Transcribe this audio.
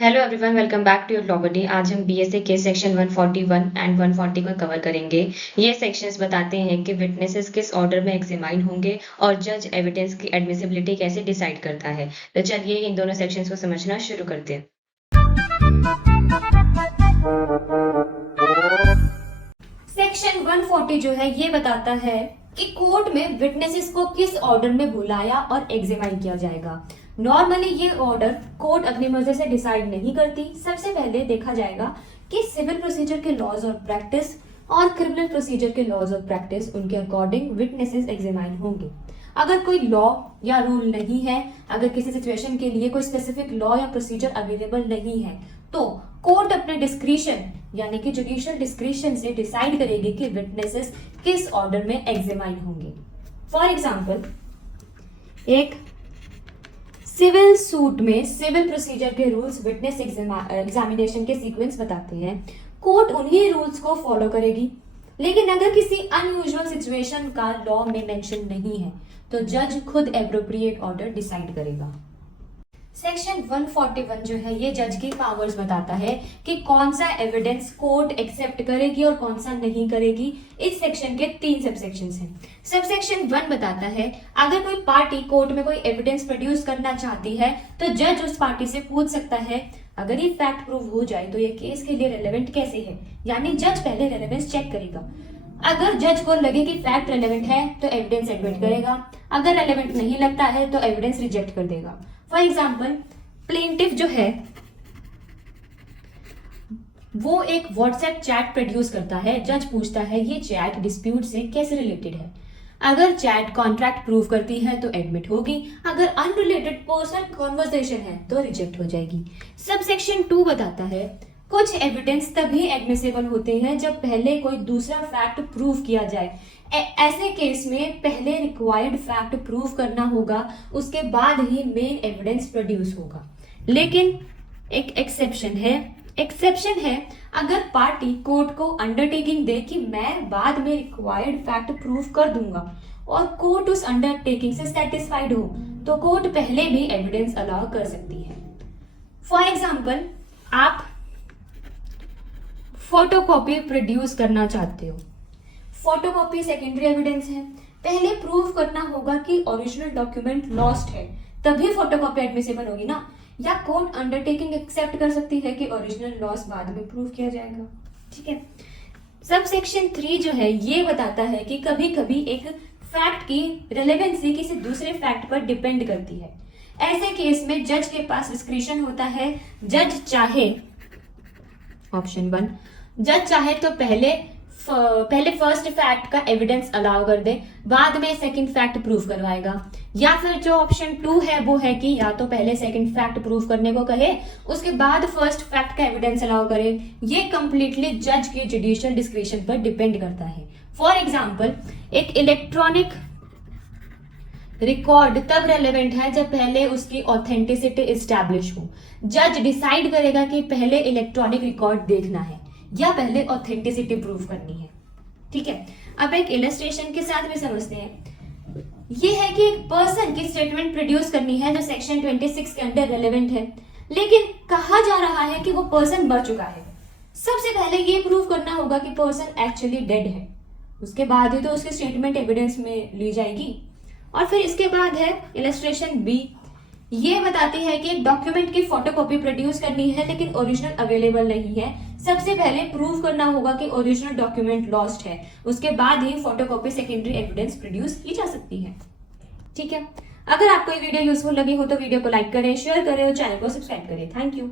Hello everyone, welcome back to your property. आज हम BSA के सेक्शन 141 एंड 140 को कवर करेंगे। ये सेक्शंस बताते हैं कि विटनेसेस किस ऑर्डर में एग्जामिन होंगे और जज एविडेंस की एडमिसिबिलिटी कैसे डिसाइड करता है। तो चलिए इन दोनों सेक्शंस को समझना शुरू करते हैं। सेक्शन 140 जो है ये बताता है कि कोर्ट में विटनेसेस को किस ऑर्डर में बुलाया और एग्जामिन किया जाएगा। नॉर्मली ये ऑर्डर कोर्ट अपनी मर्जी से डिसाइड नहीं करती। सबसे पहले देखा जाएगा कि सिविल प्रोसीजर के लॉज और प्रैक्टिस और क्रिमिनल प्रोसीजर के लॉज और प्रैक्टिस उनके अकॉर्डिंग विटनेसेस एग्जामिन होंगे। अगर कोई लॉ या रूल नहीं है, अगर किसी सिचुएशन के लिए कोई स्पेसिफिक लॉ या प्रोसीजर अवेलेबल नहीं है, तो कोर्ट अपने डिस्क्रिशन यानी कि जुडिशियल डिस्क्रिशन से डिसाइड करेगी कि विटनेसेस किस ऑर्डर में एग्जामिन होंगे। फॉर एग्जांपल, एक सिविल सूट में सिविल प्रोसीजर के रूल्स विटनेस एग्जामिनेशन के सीक्वेंस बताते हैं। कोर्ट उन्हीं रूल्स को फॉलो करेगी, लेकिन अगर किसी अनयूजुअल सिचुएशन का लॉ में मेंशन नहीं है तो जज खुद एप्रोप्रिएट ऑर्डर डिसाइड करेगा। सेक्शन 141 जो है ये जज की पावर्स बताता है कि कौन सा एविडेंस कोर्ट एक्सेप्ट करेगी और कौन सा नहीं करेगी। इस सेक्शन के 3 सबसेक्शंस हैं। सबसेक्शन 1 बताता है अगर कोई पार्टी कोर्ट में कोई एविडेंस प्रोड्यूस करना चाहती है तो जज उस पार्टी से पूछ सकता है अगर ये फैक्ट प्रूव हो जाए तो ये केस के लिए रेलेवेंट कैसे है, यानी जज पहले रेलेवेंस चेक करेगा। अगर जज को लगे कि फैक्ट रेलेवेंट है तो एविडेंस एडमिट करेगा, अगर रेलेवेंट नहीं लगता है तो एविडेंस रिजेक्ट कर देगा। फॉर एग्जाम्पल, प्लेंटिफ जो है वो एक व्हाट्सएप चैट प्रोड्यूस करता है। जज पूछता है ये चैट डिस्प्यूट से कैसे रिलेटेड है। अगर चैट कॉन्ट्रैक्ट प्रूव करती है तो एडमिट होगी, अगर अनरिलेटेड पर्सनल कॉन्वर्सेशन है तो रिजेक्ट हो जाएगी। सबसेक्शन 2 बताता है कुछ एविडेंस तभी एडमिसिबल होते हैं जब पहले कोई दूसरा फैक्ट प्रूव किया जाए। ऐसे केस में पहले रिक्वायर्ड फैक्ट प्रूव करना होगा, उसके बाद ही मेन एविडेंस प्रोड्यूस होगा। लेकिन एक एक्सेप्शन है अगर पार्टी कोर्ट को अंडरटेकिंग दे कि मैं बाद में रिक्वायर्ड फैक्ट प्रूव कर दूंगा और कोर्ट उस अंडरटेकिंग से सेटिस्फाइड हो तो कोर्ट पहले भी एविडेंस अलाउ कर सकती है। फॉर एग्जाम्पल, आप फोटोकॉपी प्रोड्यूस करना चाहते हो। फोटोकॉपी सेकेंडरी एविडेंस है। पहले प्रूव करना होगा कि ओरिजिनल डॉक्यूमेंट लॉस्ट है, तभी फोटोकॉपी एडमिसिबल होगी ना। या कोर्ट अंडरटेकिंग एक्सेप्ट कर सकती है कि ओरिजिनल लॉस बाद में प्रूव किया जाएगा। ठीक है। सबसेक्शन 3 जो है ये बताता है कि कभी कभी एक फैक्ट की रिलेवेंसी किसी दूसरे फैक्ट पर डिपेंड करती है। ऐसे केस में जज के पास डिस्क्रिशन होता है। जज चाहे ऑप्शन 1, जज चाहे तो पहले फर्स्ट फैक्ट का एविडेंस अलाउ कर दे, बाद में सेकंड फैक्ट प्रूव करवाएगा। या फिर जो ऑप्शन 2 है वो है कि या तो पहले सेकंड फैक्ट प्रूव करने को कहे, उसके बाद फर्स्ट फैक्ट का एविडेंस अलाउ करे। ये कंप्लीटली जज के जुडिशियल डिस्क्रिशन पर डिपेंड करता है। फॉर एग्जाम्पल, एक इलेक्ट्रॉनिक रिकॉर्ड तब रेलेवेंट है जब पहले उसकी ऑथेंटिसिटी एस्टैब्लिश हो। जज डिसाइड करेगा कि पहले इलेक्ट्रॉनिक रिकॉर्ड देखना है या पहले ऑथेंटिसिटी प्रूव करनी है। ठीक है। अब एक इलस्ट्रेशन के साथ भी समझते हैं। ये है कि एक पर्सन की स्टेटमेंट प्रोड्यूस करनी है जो सेक्शन 26 के अंडर रेलेवेंट है, लेकिन कहा जा रहा है कि वो पर्सन मर चुका है। सबसे पहले ये प्रूव करना होगा कि पर्सन एक्चुअली डेड है, उसके बाद ही तो उसकी स्टेटमेंट एविडेंस में ली जाएगी। और फिर इसके बाद है इलस्ट्रेशन बी। ये बताती है कि एक डॉक्यूमेंट की फोटोकॉपी प्रोड्यूस करनी है लेकिन ओरिजिनल अवेलेबल नहीं है। सबसे पहले प्रूव करना होगा कि ओरिजिनल डॉक्यूमेंट लॉस्ट है, उसके बाद ही फोटोकॉपी सेकेंडरी एविडेंस प्रोड्यूस की जा सकती है। ठीक है। अगर आपको ये वीडियो यूजफुल लगी हो तो वीडियो को लाइक करें, शेयर करें और चैनल को सब्सक्राइब करें। Thank you.